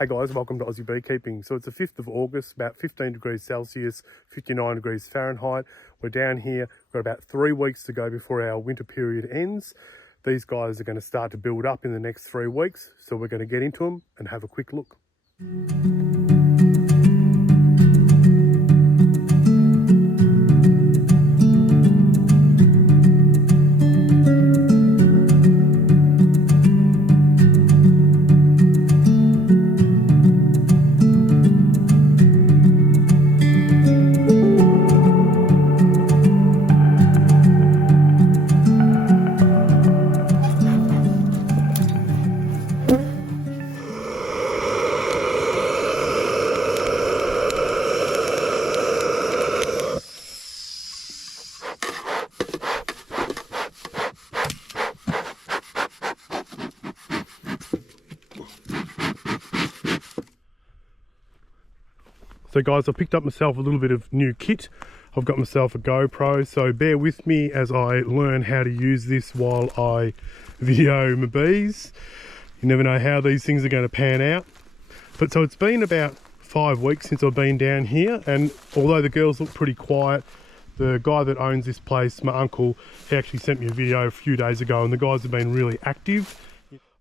Hey guys, welcome to Aussie Beekeeping. So it's the 5th of August, about 15 degrees Celsius, 59 degrees Fahrenheit. We're down here, we've got about 3 weeks to go before our winter period ends. These guys are going to start to build up in the next 3 weeks, so we're going to get into them and have a quick look. So guys, I picked up myself a little bit of new kit. I've got myself a GoPro, so bear with me as I learn how to use this while I video my bees. You never know how these things are going to pan out. But so it's been about 5 weeks since I've been down here, and although the girls look pretty quiet, the guy that owns this place, my uncle, he actually sent me a video a few days ago, and the guys have been really active.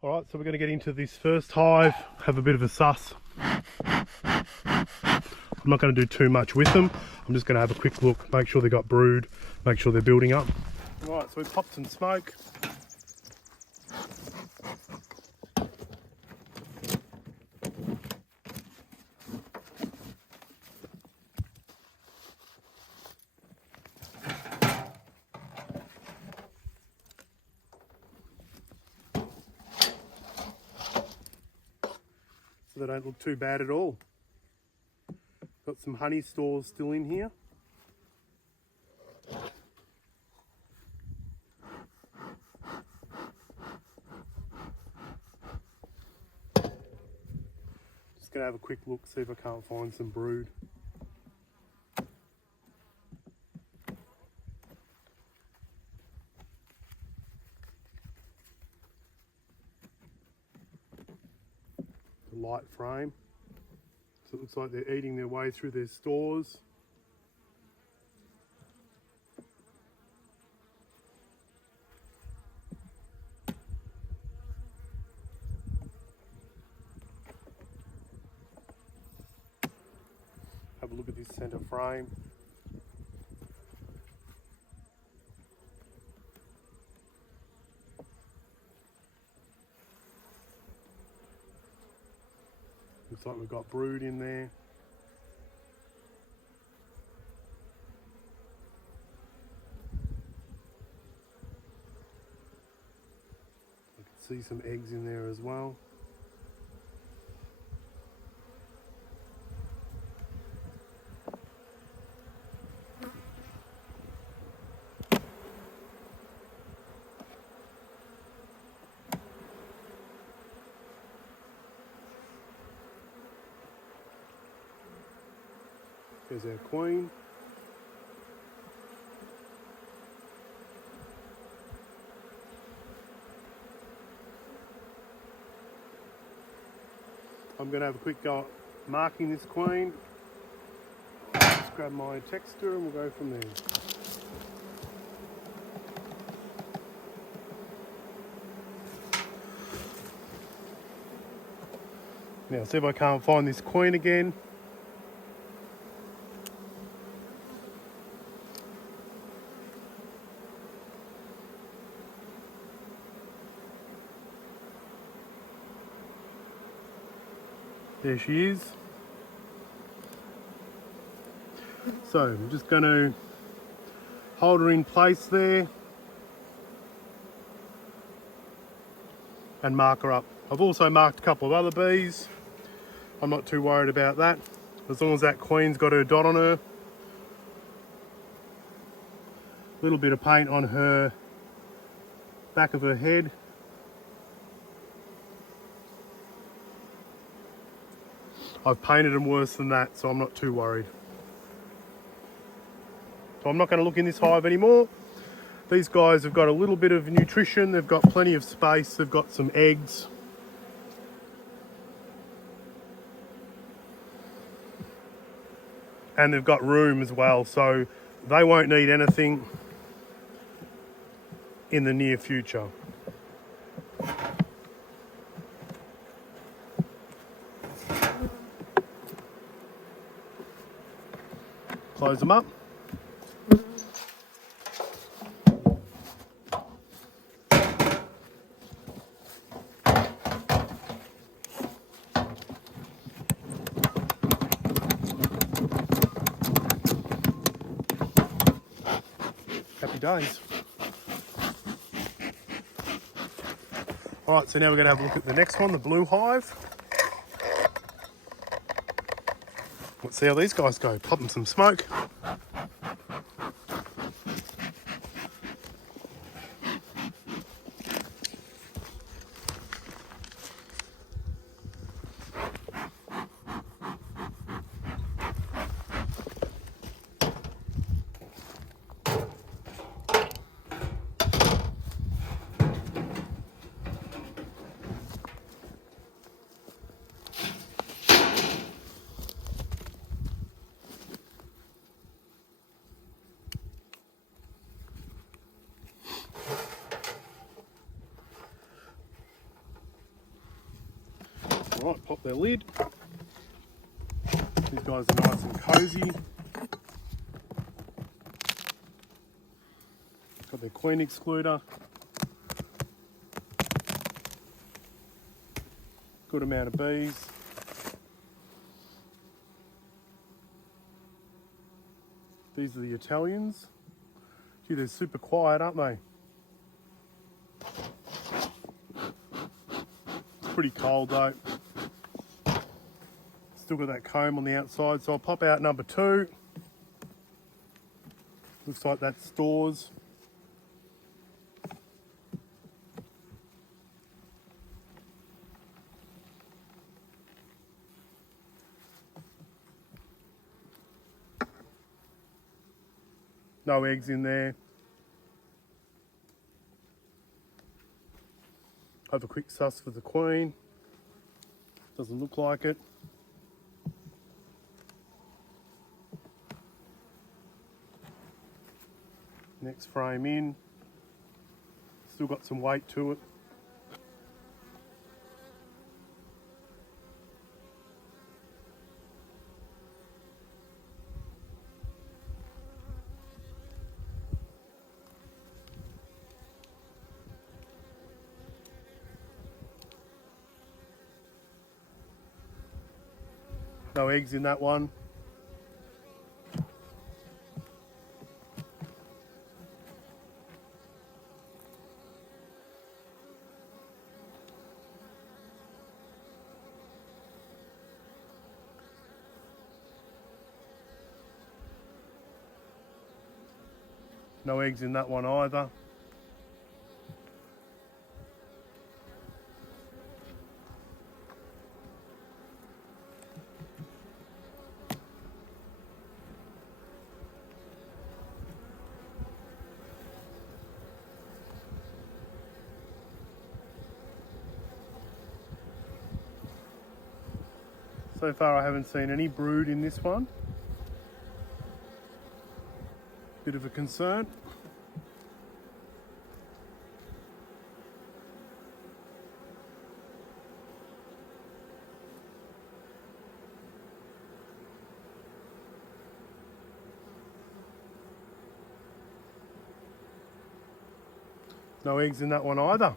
All right, so we're going to get into this first hive, have a bit of a suss. I'm not going to do too much with them. I'm just going to have a quick look, make sure they got brood, make sure they're building up. Right, so we popped some smoke. So they don't look too bad at all. Got some honey stores still in here. Just gonna have a quick look, see if I can't find some brood. The light frame. So it looks like they're eating their way through their stores. Have a look at this center frame. Looks like we've got brood in there. I can see some eggs in there as well. There's our queen. I'm going to have a quick go at marking this queen. Just grab my texture and we'll go from there. Now see if I can't find this queen again. There she is. So I'm just going to hold her in place there and mark her up. I've also marked a couple of other bees. I'm not too worried about that, as long as that queen's got her dot on her. A little bit of paint on her back of her head. I've painted them worse than that, so I'm not too worried. So I'm not going to look in this hive anymore. These guys have got a little bit of nutrition, they've got plenty of space, they've got some eggs. and they've got room as well, so they won't need anything in the near future. Close them up. Happy days. All right, so now we're going to have a look at the next one, the blue hive. Let's see how these guys go. Pop them some smoke. All right, pop their lid. These guys are nice and cozy. Got their queen excluder. Good amount of bees. These are the Italians. Gee, they're super quiet, aren't they? It's pretty cold though. Still got that comb on the outside, so I'll pop out number 2. Looks like that's stores. No eggs in there. Have a quick suss for the queen. Doesn't look like it. Next frame in. Still got some weight to it. No eggs in that one. No eggs in that one either. So far I haven't seen any brood in this one. Bit of a concern. No eggs in that one either.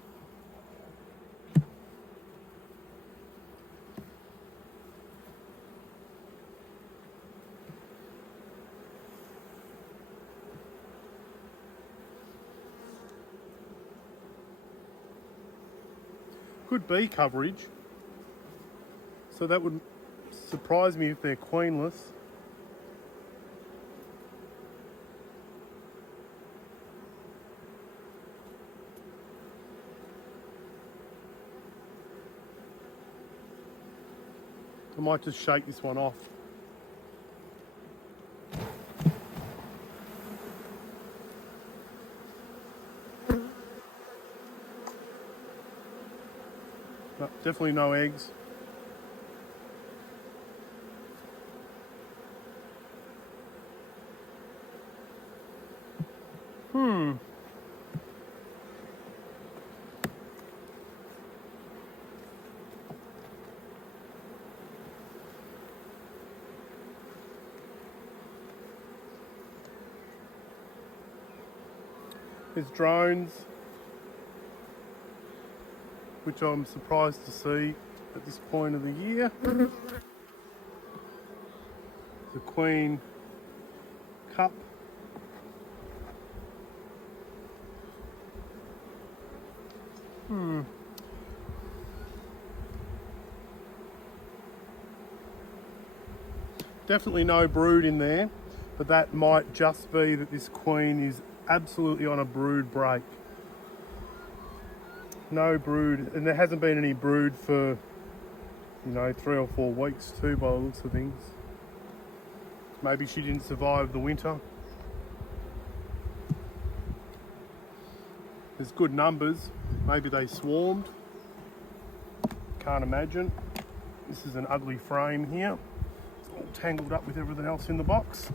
Good bee coverage, so that would surprise me if they're queenless. I might just shake this one off. No, definitely no eggs. There's drones, which I'm surprised to see at this point of the year. The Queen Cup. Definitely no brood in there, but that might just be that this queen is absolutely on a brood break. No brood, and there hasn't been any brood for, 3 or 4 weeks too, by the looks of things. Maybe she didn't survive the winter. There's good numbers. Maybe they swarmed. Can't imagine. This is an ugly frame here. It's all tangled up with everything else in the box.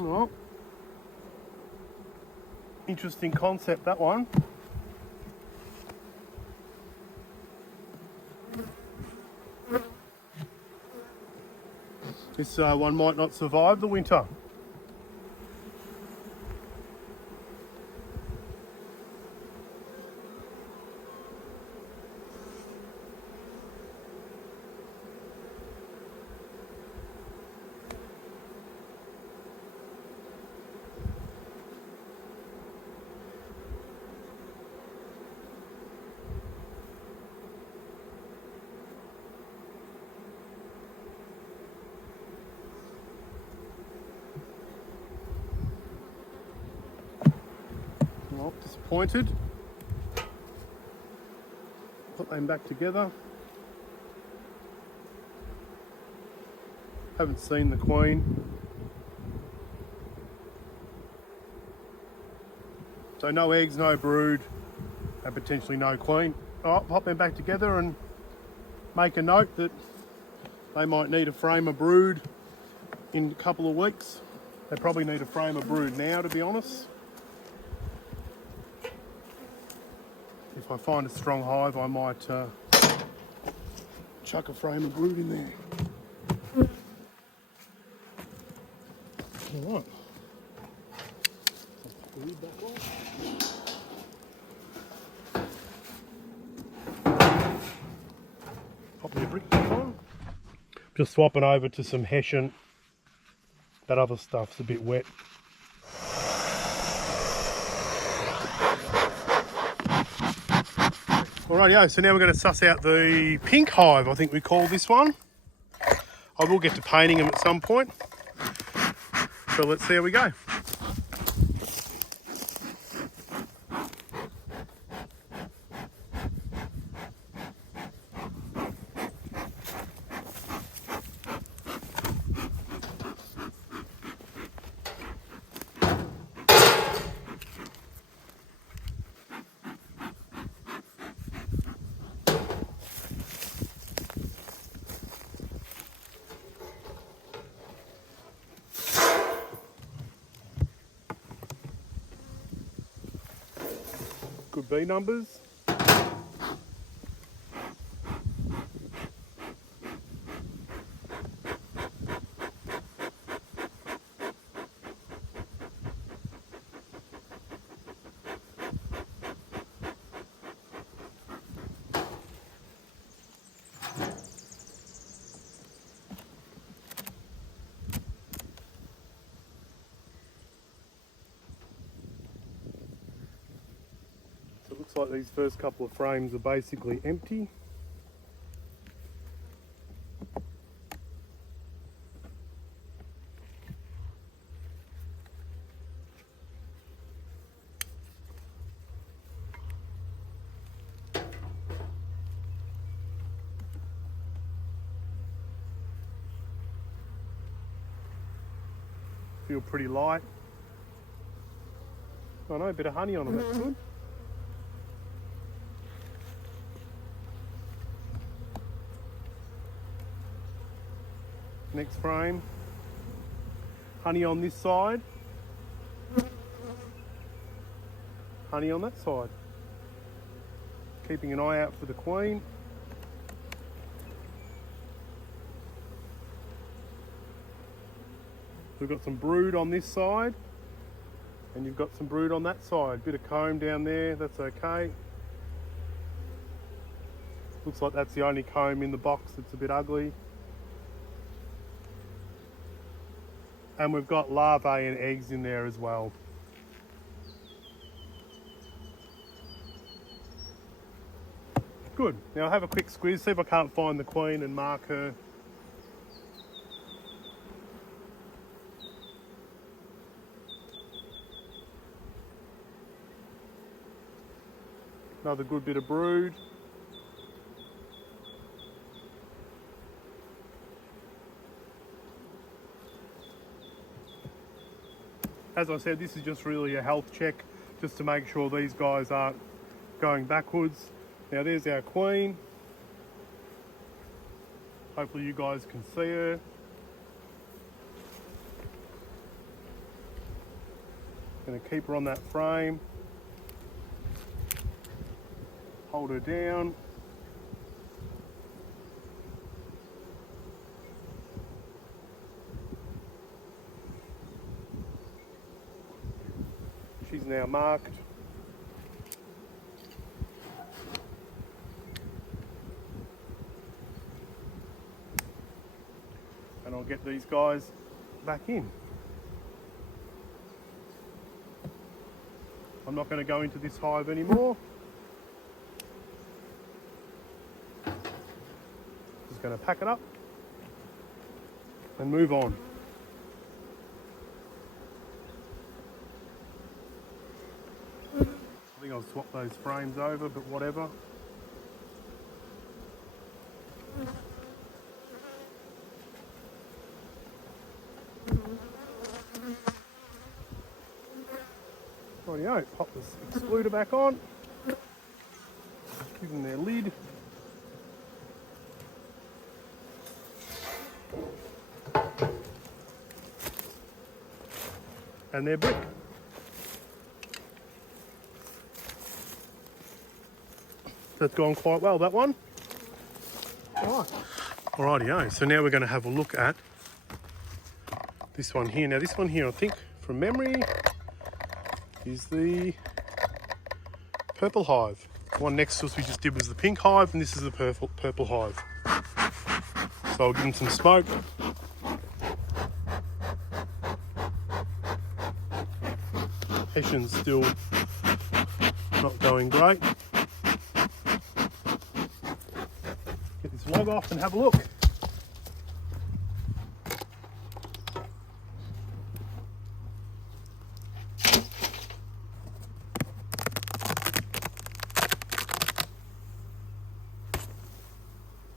Well, interesting concept, that one. This one might not survive the winter. Well, disappointed. Put them back together. Haven't seen the queen. So no eggs, no brood, and potentially no queen. I'll pop them back together and make a note that they might need a frame of brood in a couple of weeks. They probably need a frame of brood now, to be honest. If I find a strong hive, I might chuck a frame of brood in there. All right. Pop the lid back on. Pop the brick back on. Just swapping over to some Hessian. That other stuff's a bit wet. Alrighty, so now we're going to suss out the pink hive, I think we call this one. I will get to painting them at some point. So let's see how we go. Good bee numbers. Looks like these first couple of frames are basically empty. Feel pretty light. I know, a bit of honey on them, that's good. Next frame. Honey on this side. Honey on that side. Keeping an eye out for the queen. We've got some brood on this side, and you've got some brood on that side. Bit of comb down there, that's okay. Looks like that's the only comb in the box that's a bit ugly. And we've got larvae and eggs in there as well. Good. Now I'll have a quick squeeze, see if I can't find the queen and mark her. Another good bit of brood. As I said, this is just really a health check, just to make sure these guys aren't going backwards. Now there's our queen. Hopefully you guys can see her. Gonna keep her on that frame. Hold her down. She's now marked. And I'll get these guys back in. I'm not going to go into this hive anymore. Just going to pack it up and move on. I think I'll swap those frames over, but whatever. Rightio, pop this excluder back on. Give them their lid. And their brick. That's gone quite well, that one. Rightio, so now we're going to have a look at this one here. Now this one here, I think from memory, is the purple hive. The one next to us we just did was the pink hive, and this is the purple hive. So I'll give them some smoke. Hessian's still not going great. Get this log off and have a look.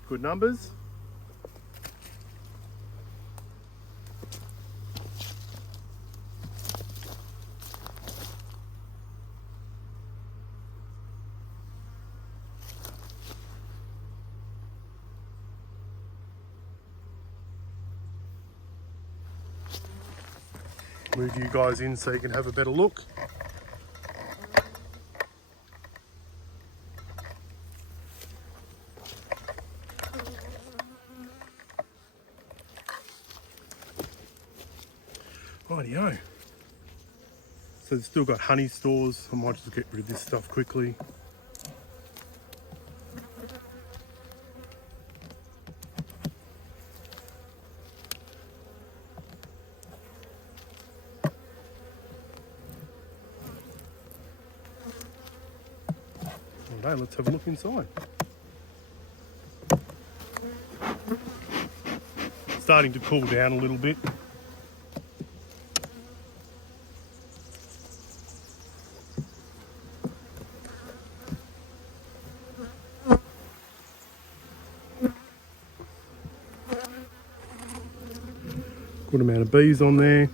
Good numbers. Move you guys in so you can have a better look. Rightio. So they've still got honey stores. I might just get rid of this stuff quickly. Alright, let's have a look inside. Starting to cool down a little bit. Good amount of bees on there.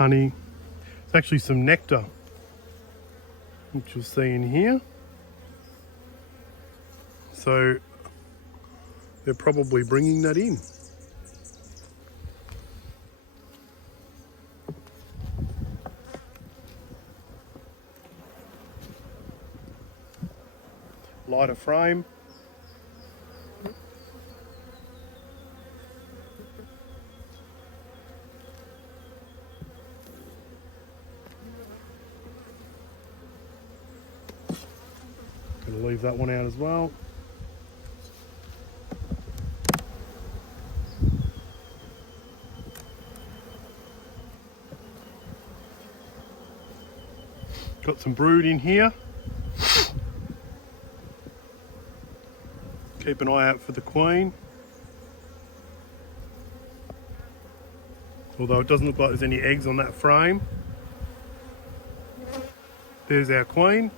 honey. It's actually some nectar, which you'll see in here. So they're probably bringing that in. Lighter frame. Gonna leave that one out as well. Got some brood in here. Keep an eye out for the queen. Although it doesn't look like there's any eggs on that frame. There's our queen.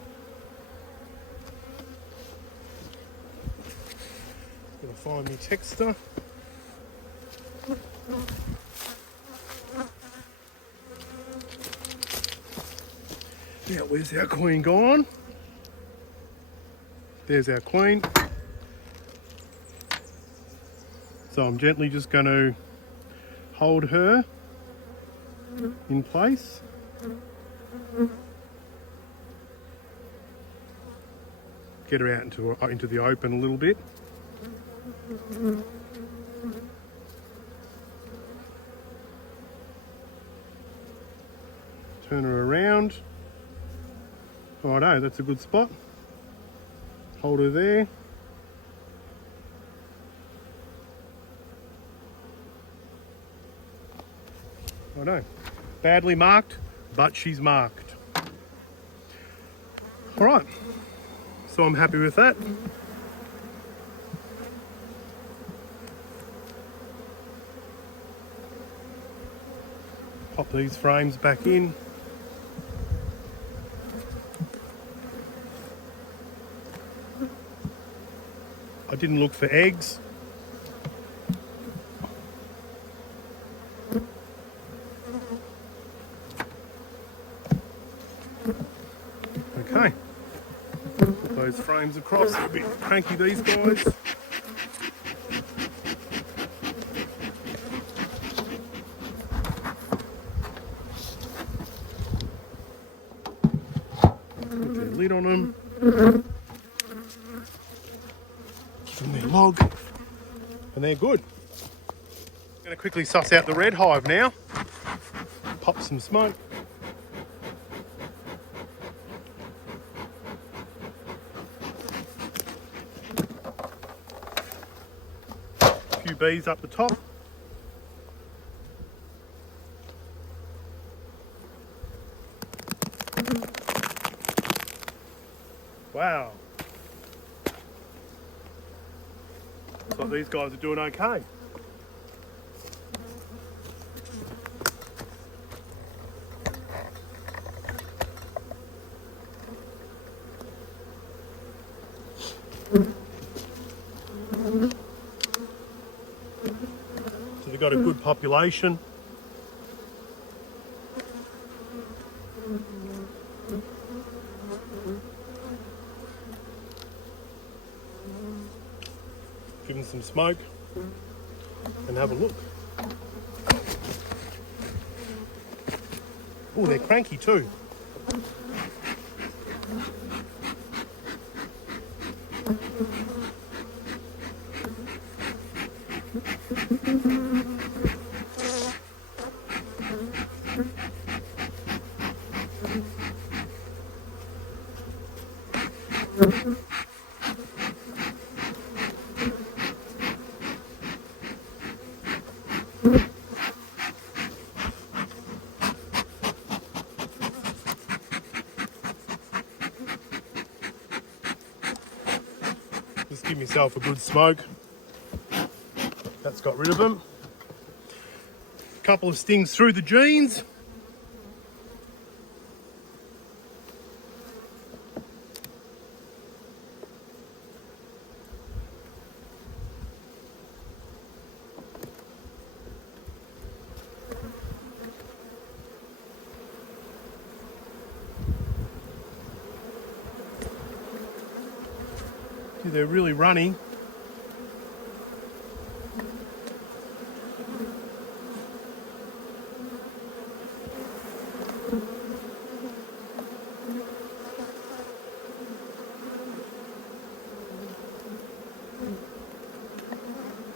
Gonna find me texter. Yeah, where's our queen gone? There's our queen. So I'm gently just going to hold her in place. Get her out into the open a little bit. Turn her around. Righto, that's a good spot. Hold her there. Righto. Badly marked, but she's marked. All right, so I'm happy with that. Pop these frames back in. I didn't look for eggs. Okay. Put those frames across. They're a bit cranky, these guys. Put their lid on them. And their log. And they're good. I'm going to quickly suss out the red hive now. Pop some smoke. A few bees up the top. Wow. Looks like these guys are doing okay. So they've got a good population. Give them some smoke and have a look. Oh, they're cranky too. Just give myself a good smoke. That's got rid of them. A couple of stings through the jeans. They're really runny.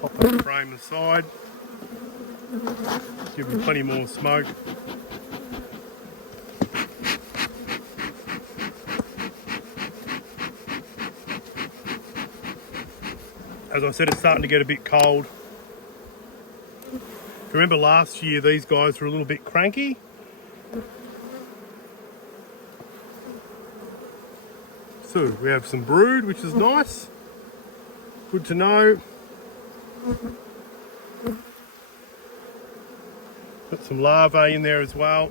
Pop that frame aside. Give them plenty more smoke. As I said, it's starting to get a bit cold. If you remember last year, these guys were a little bit cranky. So we have some brood, which is nice. Good to know. Put some larvae in there as well.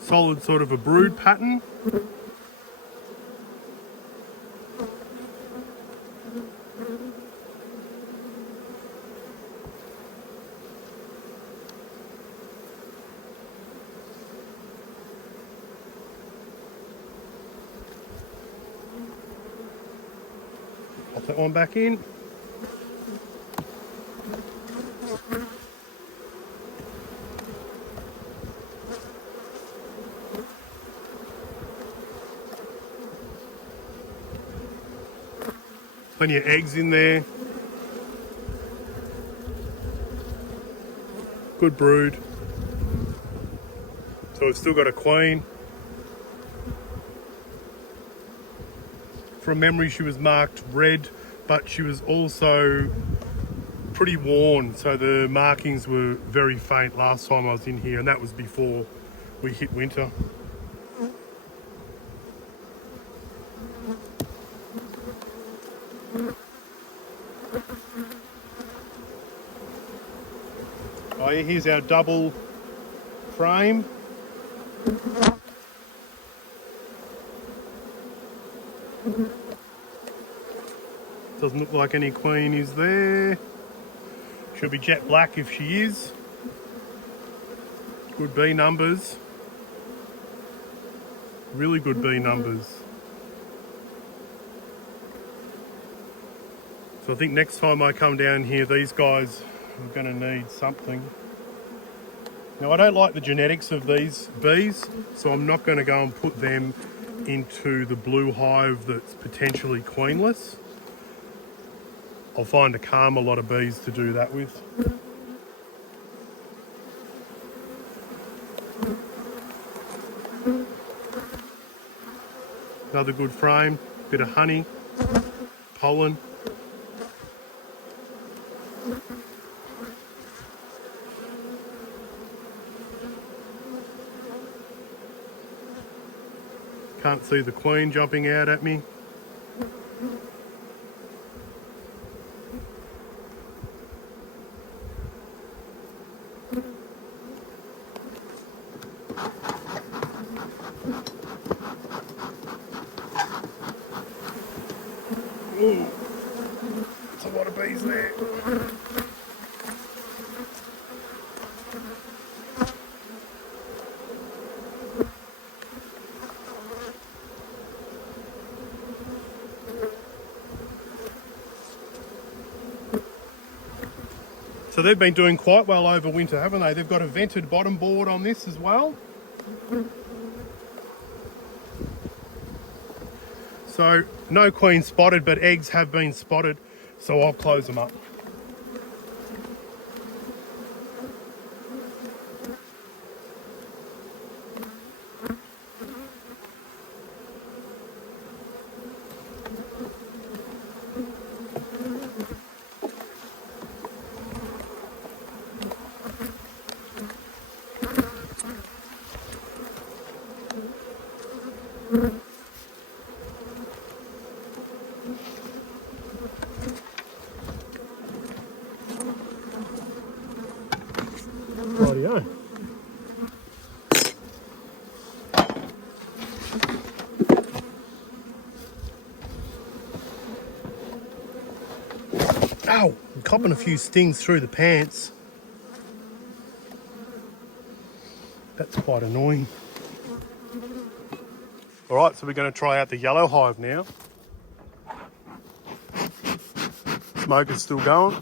Solid sort of a brood pattern. Pop that one back in. Plenty of eggs in there. Good brood. So we've still got a queen. From memory, she was marked red, but she was also pretty worn. So the markings were very faint last time I was in here, and that was before we hit winter. Oh yeah, here's our double frame. Doesn't look like any queen is there. She'll be jet black if she is. Good bee numbers. Really good bee numbers. So I think next time I come down here, these guys are going to need something. Now I don't like the genetics of these bees, so I'm not going to go and put them into the blue hive that's potentially queenless. I'll find a calm a lot of bees to do that with. Another good frame, bit of honey, pollen. Can't see the queen jumping out at me. Ooh, there's a lot of bees there. So they've been doing quite well over winter, haven't they? They've got a vented bottom board on this as well. So no queen spotted, but eggs have been spotted, so I'll close them up. Rightio. copping a few stings through the pants. That's quite annoying. All right, so we're going to try out the yellow hive now. Smoke is still going.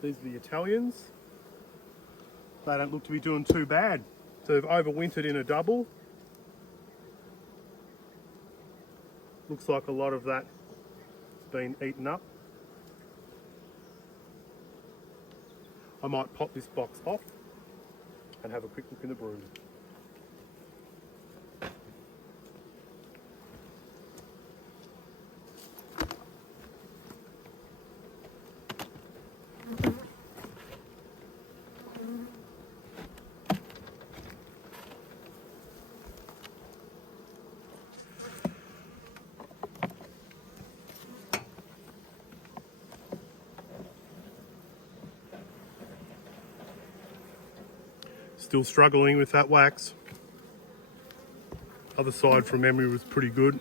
These are the Italians. They don't look to be doing too bad. So they've overwintered in a double. Looks like a lot of that has been eaten up. I might pop this box off and have a quick look in the brood. Still struggling with that wax. Other side from memory was pretty good.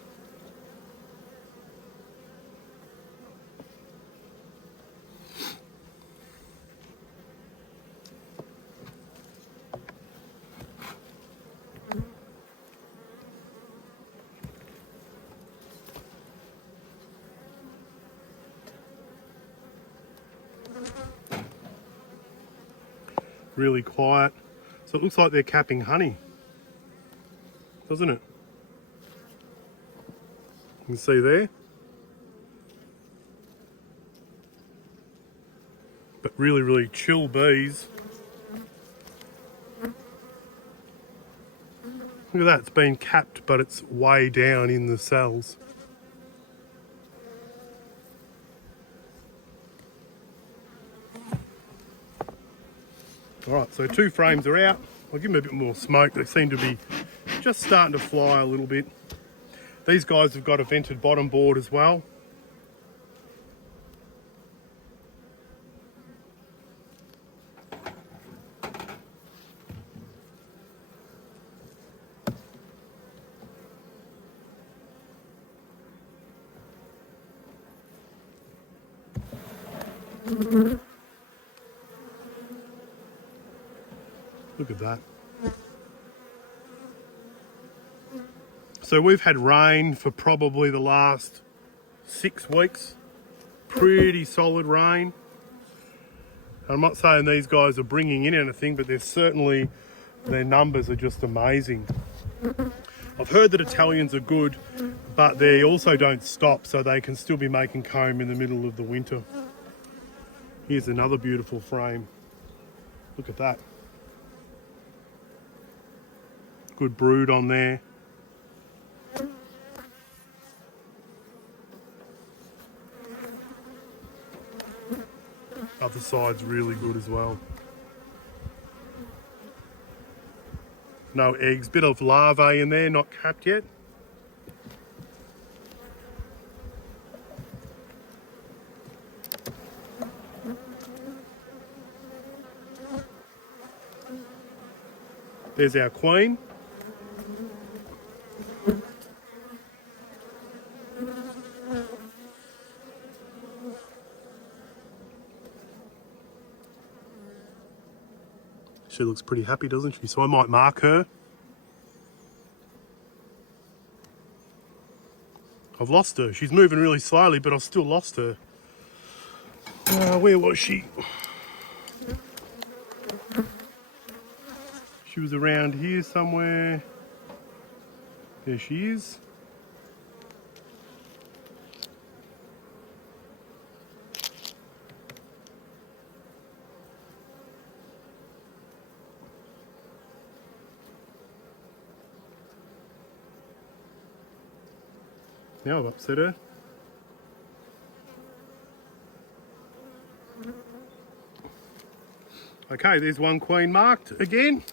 Really quiet. So it looks like they're capping honey, doesn't it? You can see there. But really, really chill bees. Look at that, it's been capped, but it's way down in the cells. All right, so 2 frames are out. I'll give them a bit more smoke. They seem to be just starting to fly a little bit. These guys have got a vented bottom board as well. Look at that. So we've had rain for probably the last 6 weeks. Pretty solid rain. I'm not saying these guys are bringing in anything, but they're certainly, their numbers are just amazing. I've heard that Italians are good, but they also don't stop, so they can still be making comb in the middle of the winter. Here's another beautiful frame. Look at that. Good brood on there. Other side's really good as well. No eggs, bit of larvae in there, not capped yet. There's our queen. She looks pretty happy, doesn't she? So I might mark her. I've lost her. She's moving really slowly, but I've still lost her. Where was she? She was around here somewhere. There she is. Now I've upset her. Okay, there's one queen marked again.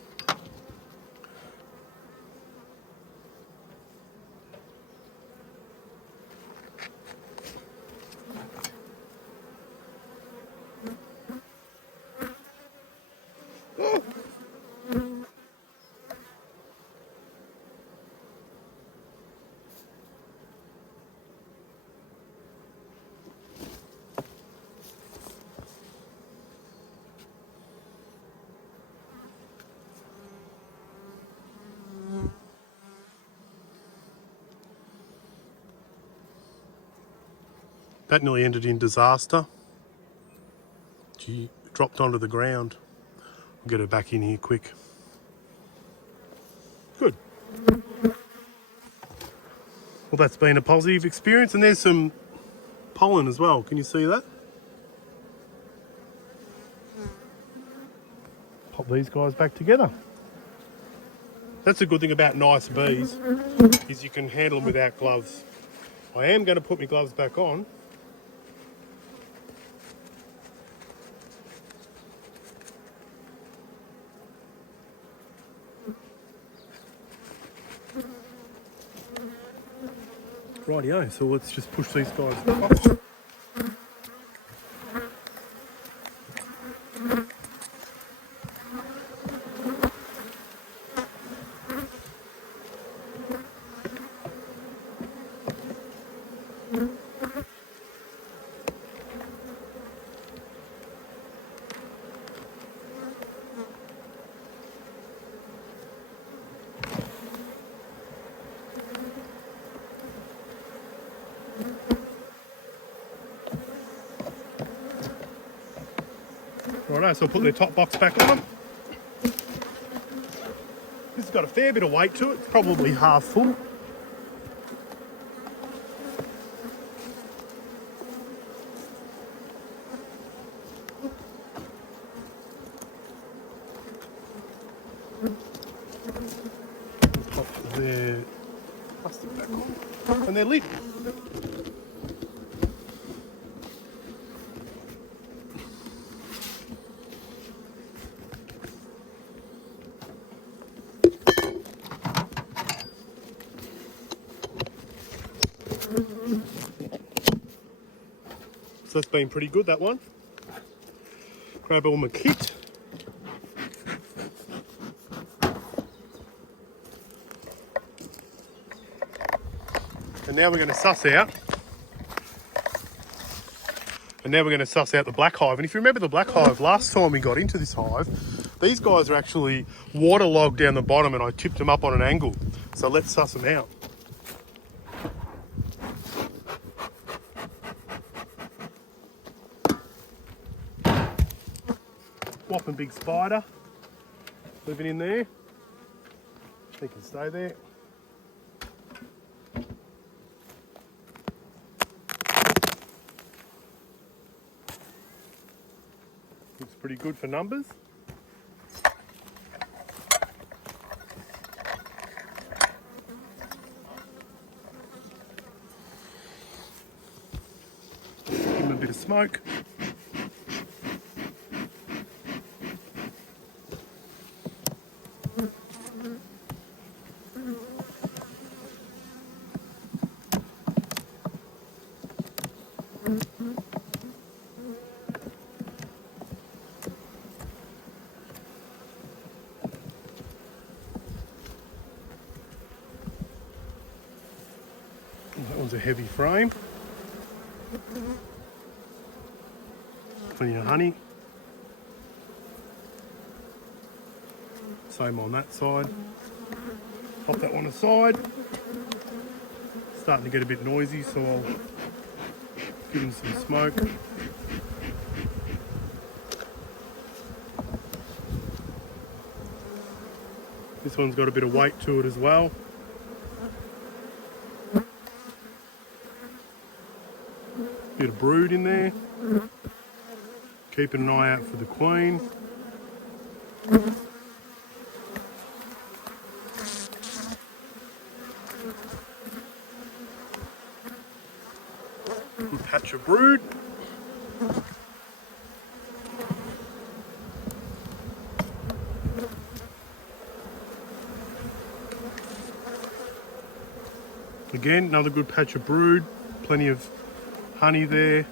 Oh. That nearly ended in disaster. She dropped onto the ground. I'll get her back in here quick. Good. Well, that's been a positive experience, and there's some pollen as well. Can you see that? Pop these guys back together. That's a good thing about nice bees, is you can handle them without gloves. I am going to put my gloves back on. Rightio, so let's just push these guys off. Righto, so I'll put their top box back on them. This has got a fair bit of weight to it, it's probably half full. Pop their plastic back on. And their lid. So that's been pretty good, that one. Grab all my kit. And now we're going to suss out. The black hive. And if you remember the black hive, last time we got into this hive, these guys are actually waterlogged down the bottom and I tipped them up on an angle. So let's suss them out. Whopping big spider living in there. He can stay there. Looks pretty good for numbers. Give him a bit of smoke. That one's a heavy frame. Plenty of honey. Same on that side. Pop that one aside. Starting to get a bit noisy, so I'll give him some smoke. This one's got a bit of weight to it as well. Bit of brood in there. Keeping an eye out for the queen. Patch of brood. Again, another good patch of brood, plenty of honey there.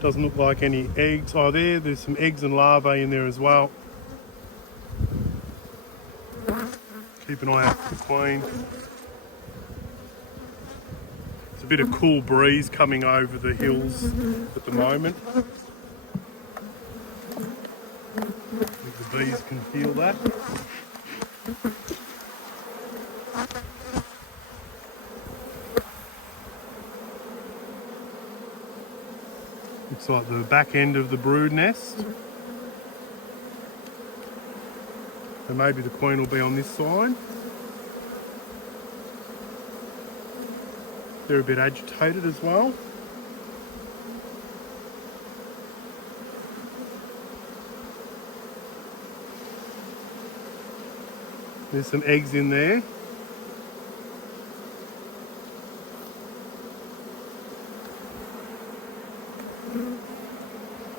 Doesn't look like any eggs. Oh, there's some eggs and larvae in there as well. Keep an eye out for the queen. There's a bit of cool breeze coming over the hills at the moment. I think the bees can feel that. Looks like the back end of the brood nest. So maybe the queen will be on this side. They're a bit agitated as well. There's some eggs in there.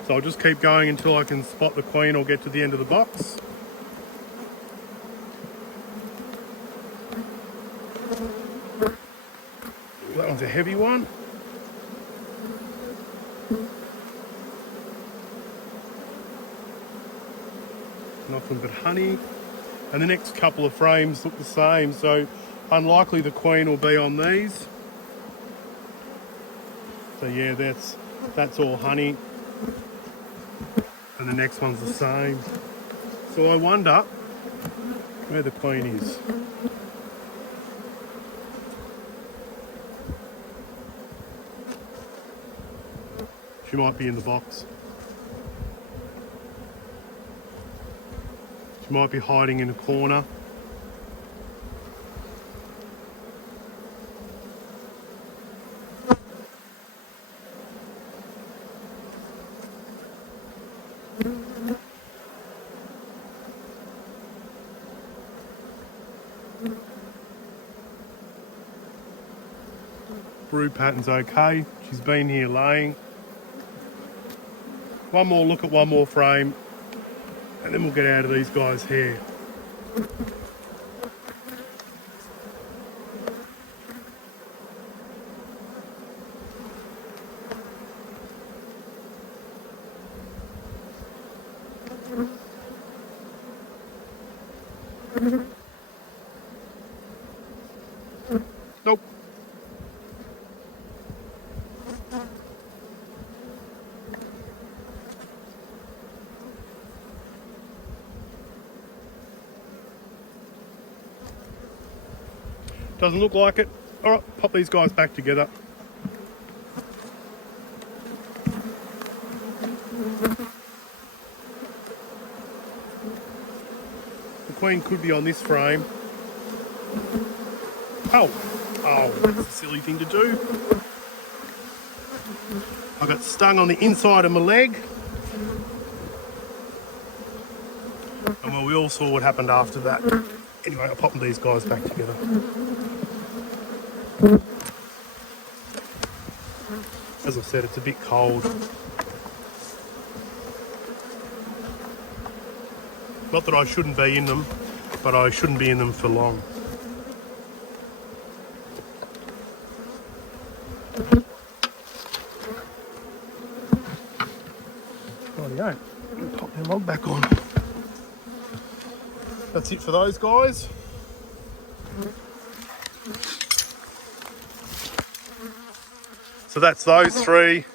So I'll just keep going until I can spot the queen or get to the end of the box. That one's a heavy one. Nothing but honey. And the next couple of frames look the same, so unlikely the queen will be on these. So yeah, that's all honey. And the next one's the same. So I wonder where the queen is. She might be in the box. She might be hiding in a corner. Brood pattern's okay. She's been here laying. One more look at one more frame and then we'll get out of these guys' hair. Nope. Doesn't look like it. All right, pop these guys back together. The queen could be on this frame. Oh, that's a silly thing to do. I got stung on the inside of my leg. And well, we all saw what happened after that. Anyway, I'll pop these guys back together. As I said, it's a bit cold. Not that I shouldn't be in them, but I shouldn't be in them for long. Rightio, pop their log back on. That's it for those guys. So that's those three.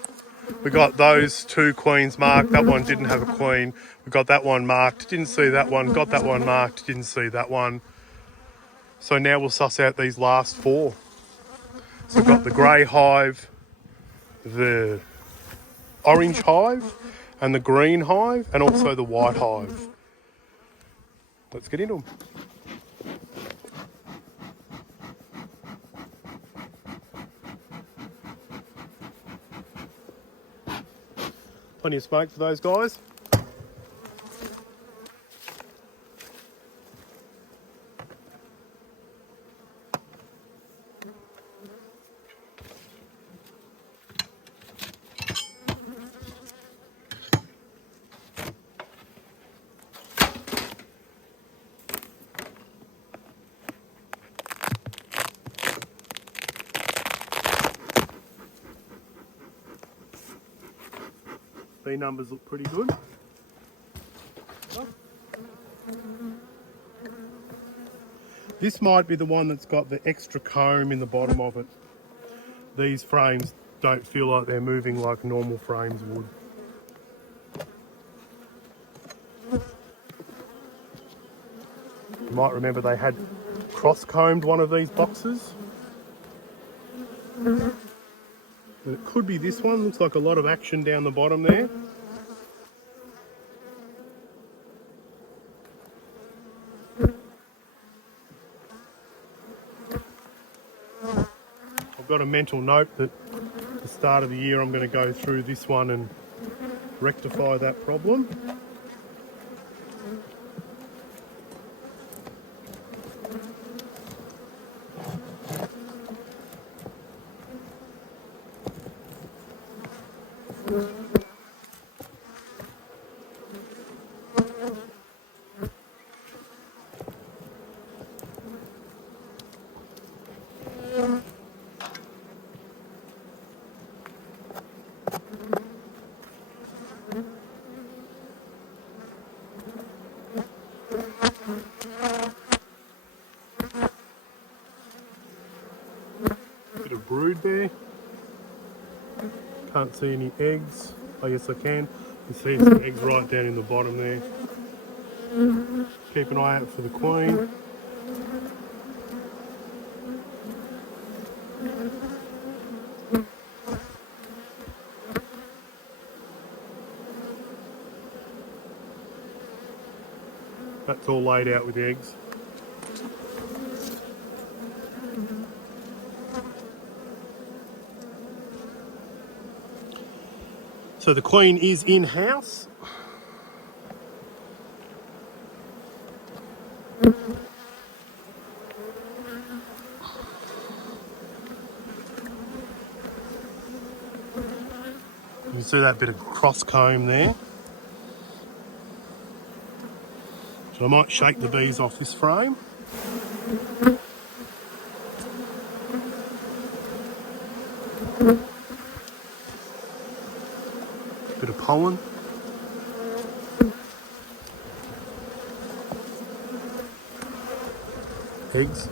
We got those two queens marked. That one didn't have a queen. We got that one marked. Didn't see that one. Got that one marked. Didn't see that one. So now we'll suss out these last four. So we've got the grey hive, the orange hive, and the green hive, and also the white hive. Let's get into them. Plenty of smoke for those guys. Bee numbers look pretty good. This might be the one that's got the extra comb in the bottom of it. These frames don't feel like they're moving like normal frames would. You might remember they had cross-combed one of these boxes. But it could be this one. Looks like a lot of action down the bottom there. I've got a mental note that at the start of the year I'm going to go through this one and rectify that problem. Bit of brood there. Can't see any eggs. Oh yes I can. You see some eggs right down in the bottom there. Keep an eye out for the queen. That's all laid out with eggs. So the queen is in-house. You can see that bit of cross comb there. So I might shake the bees off this frame. Bit of pollen. Eggs.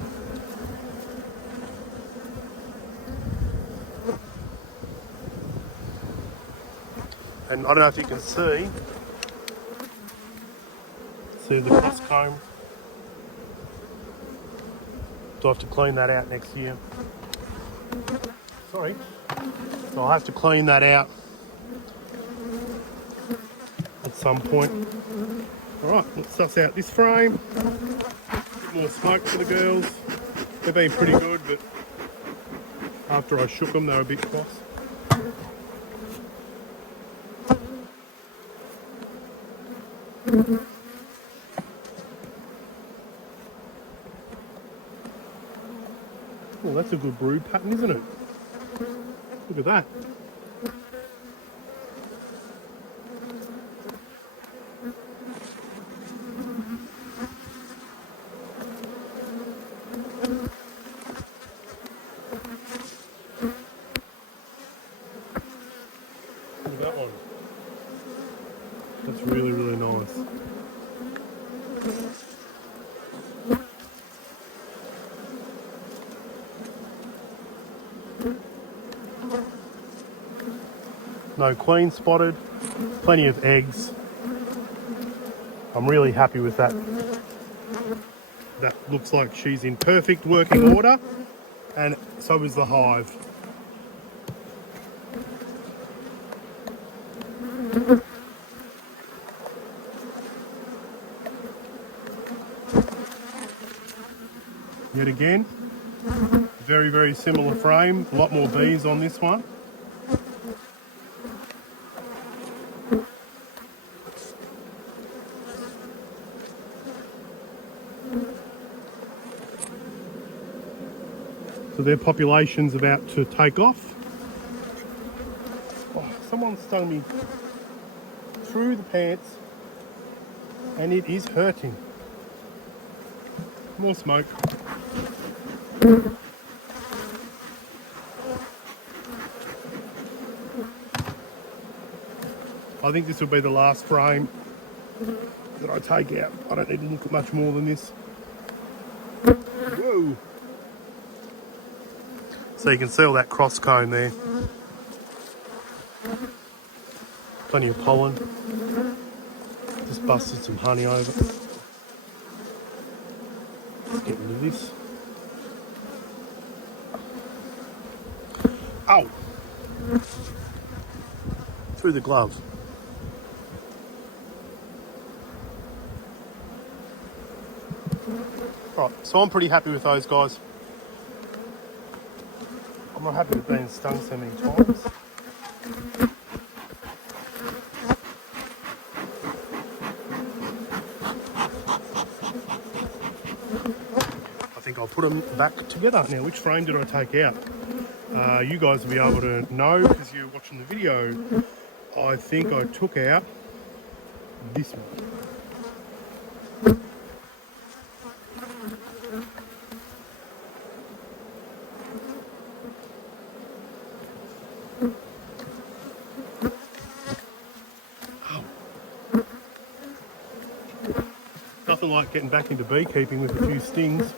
And I don't know if you can see the cross comb. Do I have to clean that out next year? Sorry. So I'll have to clean that out at some point. Alright, let's suss out this frame. A bit more smoke for the girls. They've been pretty good, but after I shook them, they were a bit cross. Well, that's a good brood pattern, isn't it? Look at that. Look at that one. That's really, really nice. No queen spotted, plenty of eggs. I'm really happy with that. That looks like she's in perfect working order, and so is the hive. Yet again, very, very similar frame, a lot more bees on this one. So their population's about to take off. Oh, someone stung me through the pants and it is hurting. More smoke. I think this will be the last frame that I take out. I don't need to look at much more than this. Whoa! So you can see all that cross comb there. Plenty of pollen. Just busted some honey over. Let's get into this. Ow! Through the glove. Right, so I'm pretty happy with those guys. I'm not happy with being stung so many times. I think I'll put them back together. Now, which frame did I take out? You guys will be able to know because you're watching the video. I think I took out this one. Nothing like getting back into beekeeping with a few stings.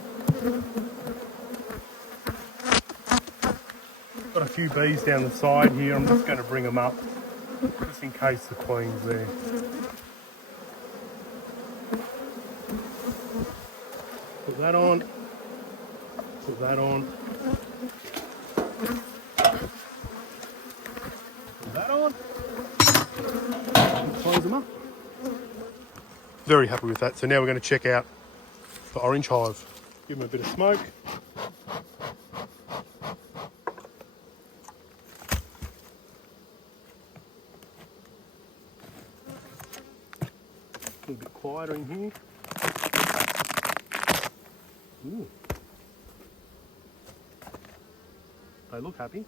Got a few bees down the side here. I'm just going to bring them up just in case the queen's there. Put that on. Put that on. Put that on. And close them up. Very happy with that. So now we're going to check out the orange hive. Give them a bit of smoke. A little bit quieter in here. Ooh. They look happy.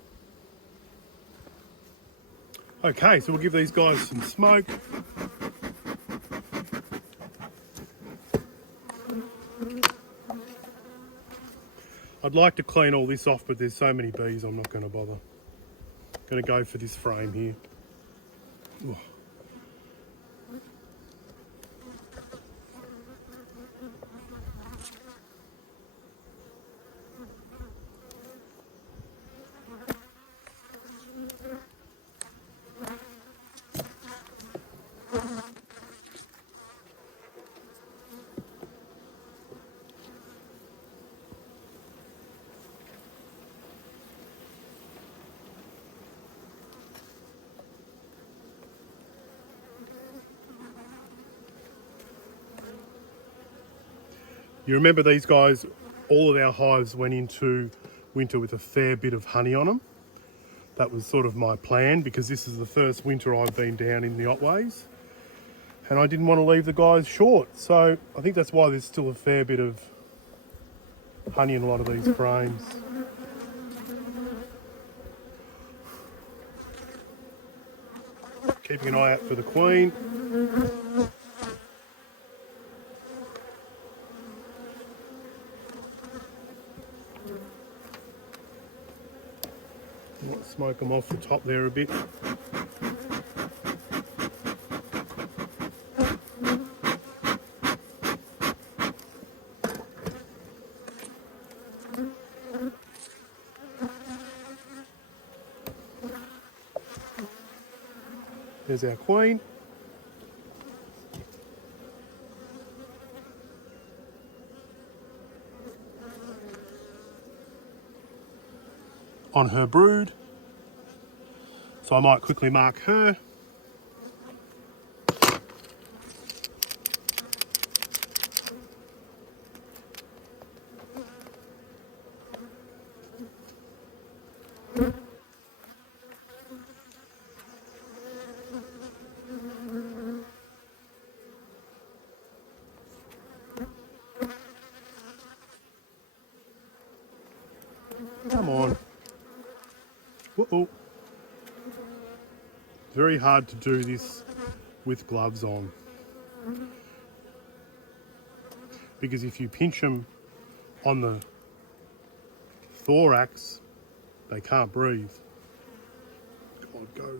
Okay, so we'll give these guys some smoke. I'd like to clean all this off, but there's so many bees I'm not going to bother. Going to go for this frame here. Ooh. You remember these guys, all of our hives went into winter with a fair bit of honey on them. That was sort of my plan because this is the first winter I've been down in the Otways and I didn't want to leave the guys short. So I think that's why there's still a fair bit of honey in a lot of these frames. Keeping an eye out for the queen. Might smoke them off the top there a bit. There's our queen. On her brood. So I might quickly mark her. Come on. Uh-oh. Very hard to do this with gloves on. Because if you pinch them on the thorax, they can't breathe. God, go.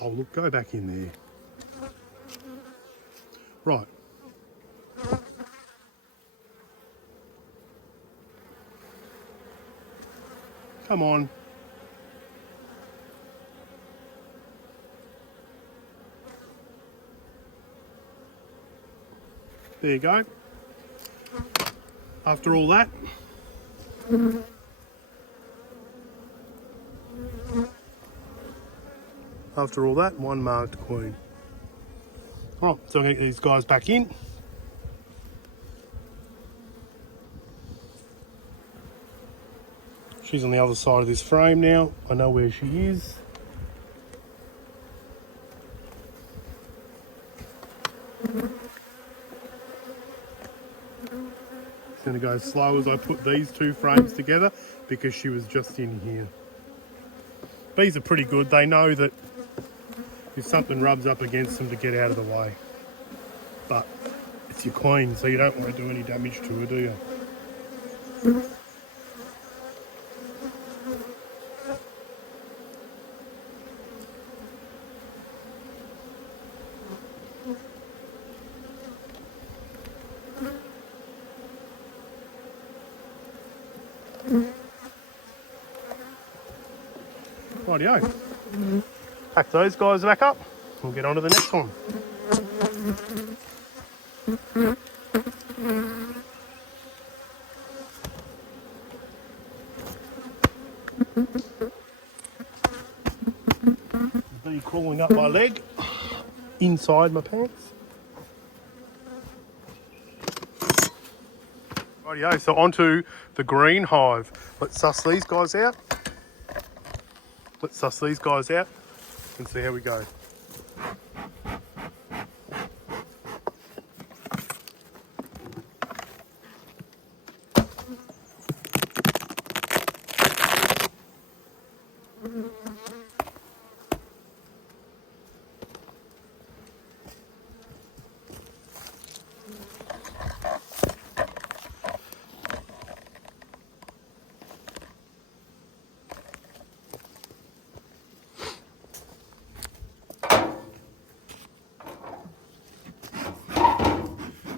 Oh look, go back in there. Right. Come on. There you go. After all that, one marked queen. Oh, so I'm going to get these guys back in. She's on the other side of this frame now. I know where she is. It's going to go slow as I put these two frames together because she was just in here. Bees are pretty good. They know that if something rubs up against them to get out of the way. But it's your queen, so you don't want to do any damage to her, do you? Rightio. Pack those guys back up. We'll get on to the next one. The bee crawling up my leg, inside my pants. Rightio, so onto the green hive. Let's suss these guys out. And see how we go.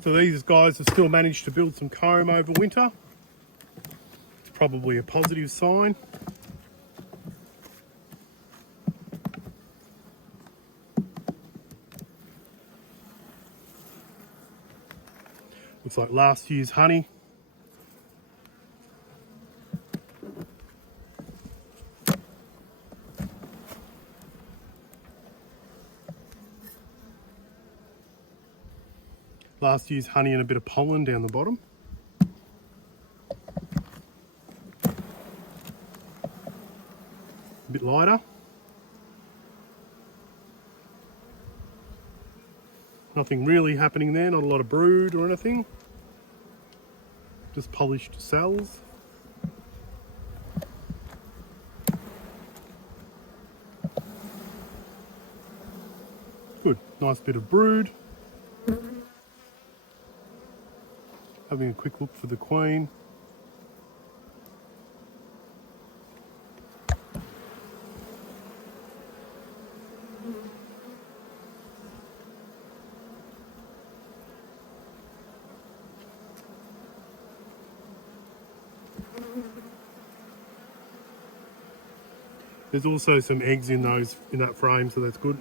So these guys have still managed to build some comb over winter. It's probably a positive sign. Looks like last year's honey. Last year's honey and a bit of pollen down the bottom. A bit lighter. Nothing really happening there, not a lot of brood or anything. Just polished cells. Good, nice bit of brood. Having a quick look for the queen. There's also some eggs in that frame, so that's good.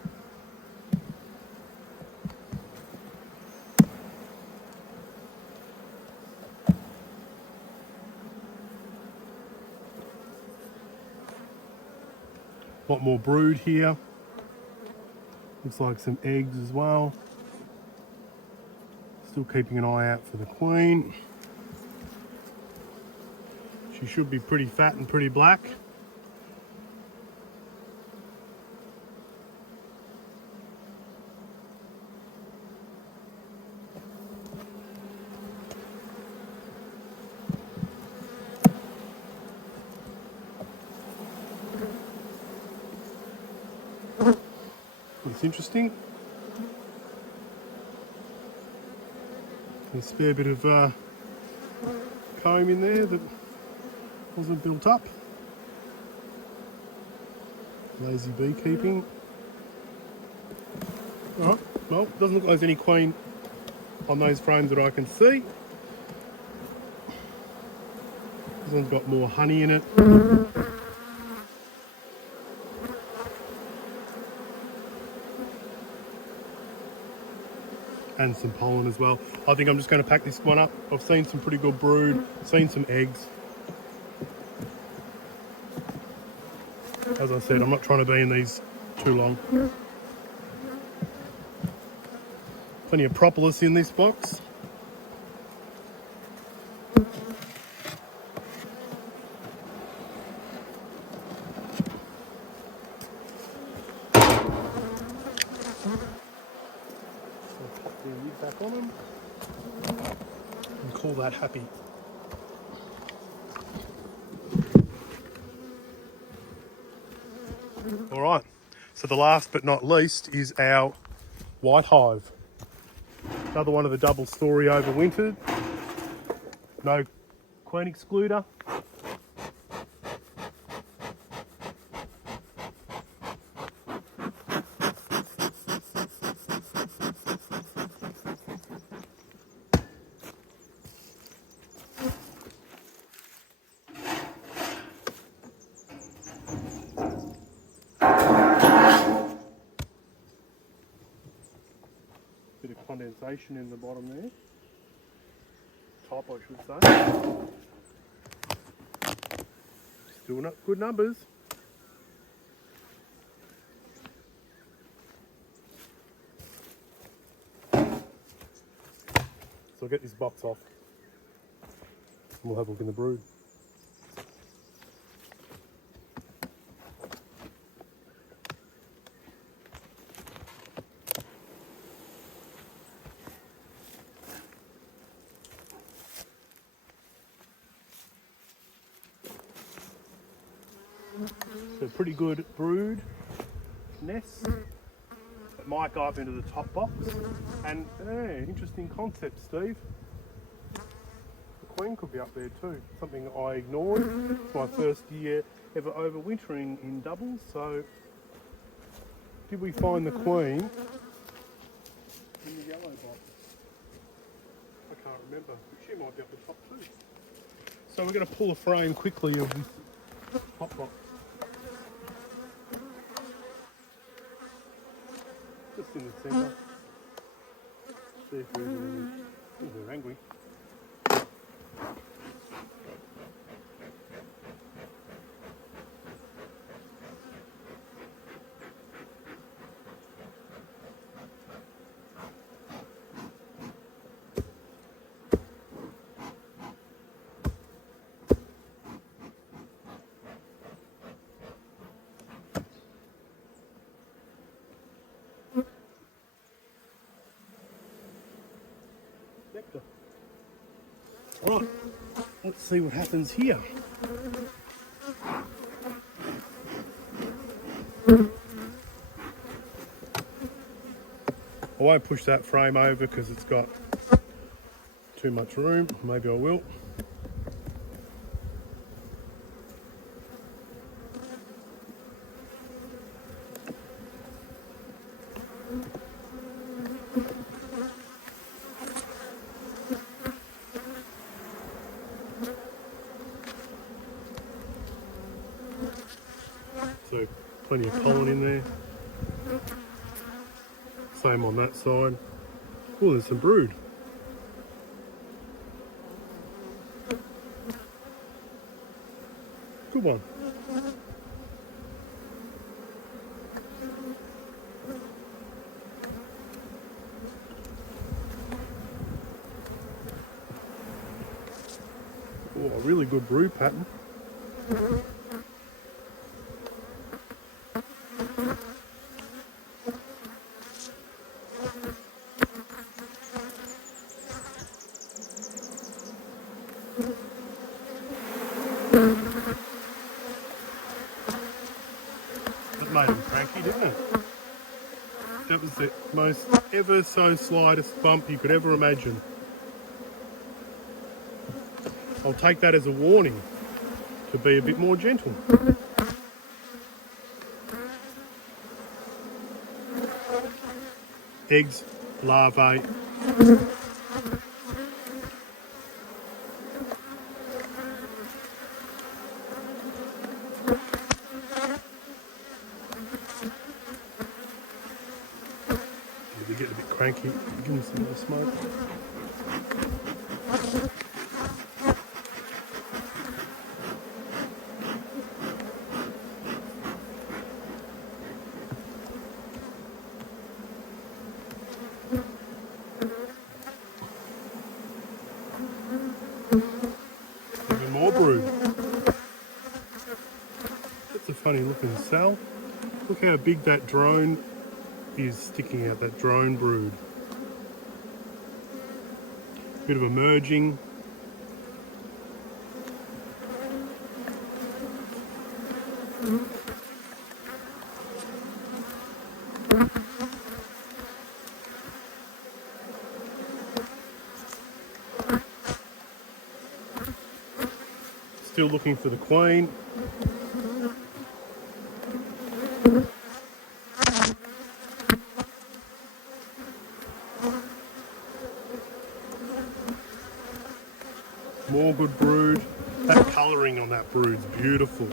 A lot more brood here. Looks like some eggs as well. Still keeping an eye out for the queen. She should be pretty fat and pretty black. It's interesting. There's a spare bit of comb in there that wasn't built up. Lazy beekeeping. Well, doesn't look like there's any queen on those frames that I can see. This one's got more honey in it. And some pollen as well. I think I'm just going to pack this one up. I've seen some pretty good brood, seen some eggs. As I said, I'm not trying to be in these too long. Plenty of propolis in this box. Pop the lid back on them and call that happy. All right, so the last but not least is our white hive. Another one of the double story overwintered. No queen excluder. Bit of condensation in the bottom there. Top, I should say. Still not good numbers. So I'll get this box off and we'll have a look in the brood. So pretty good brood nest that might go up into the top box. And interesting concept, Steve. The queen could be up there too. Something I ignored. It's my first year ever overwintering in doubles. So did we find the queen in the yellow box? I can't remember. She might be up the top too. So we're going to pull a frame quickly of this top box. Just in the centre. See if there's any. Oh, they're angry. Right, let's see what happens here. I won't push that frame over because it's got too much room. Maybe I will. So plenty of pollen in there. Same on that side. Oh, there's some brood. Good one. Oh, a really good brood pattern. That made him cranky, didn't it? That was the most ever so slightest bump you could ever imagine. I'll take that as a warning to be a bit more gentle. eggs, larvae. They're getting a bit cranky. Give them some more smoke. Even more brood. That's a funny looking cell. Look how big that drone is sticking out, that drone brood. Bit of emerging. Still looking for the queen. More good brood. That colouring on that brood's beautiful.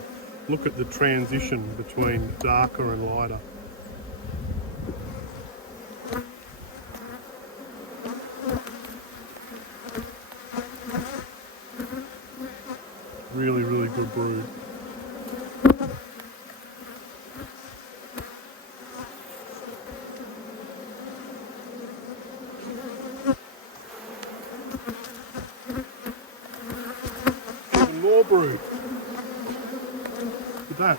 Look at the transition between darker and lighter. Really, really good brood. Even more brood. Look at that.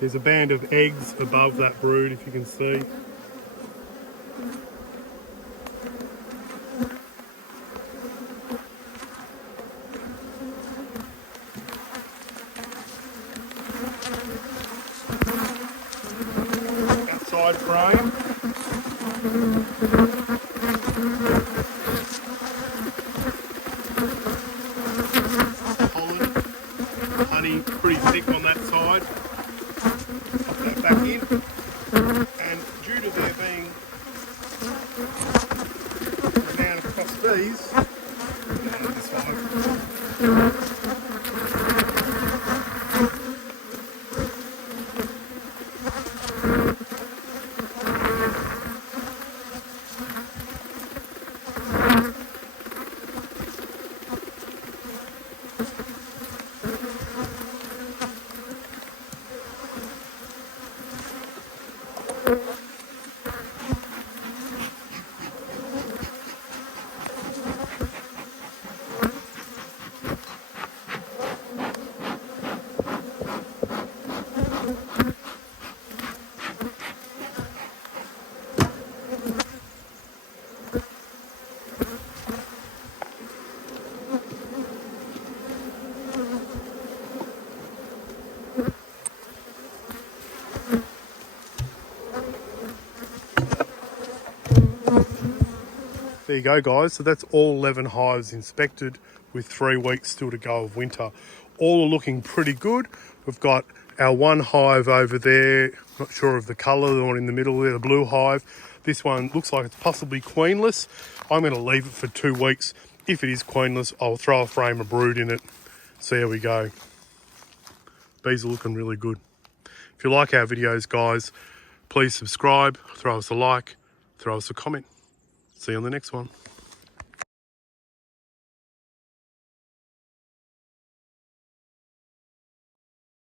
There's a band of eggs above that brood, if you can see. Outside frame. Pollen, honey, pretty thick on that side. Pop that back in, and due to there being renown across these, this hive. There you go, guys. So that's all 11 hives inspected with 3 weeks still to go of winter. All are looking pretty good. We've got our one hive over there, not sure of the colour, the one in the middle there, the blue hive. This one looks like it's possibly queenless. I'm going to leave it for 2 weeks. If it is queenless, I'll throw a frame of brood in it. So there we go. Bees are looking really good. If you like our videos, guys, please subscribe, throw us a like, throw us a comment. See you on the next one.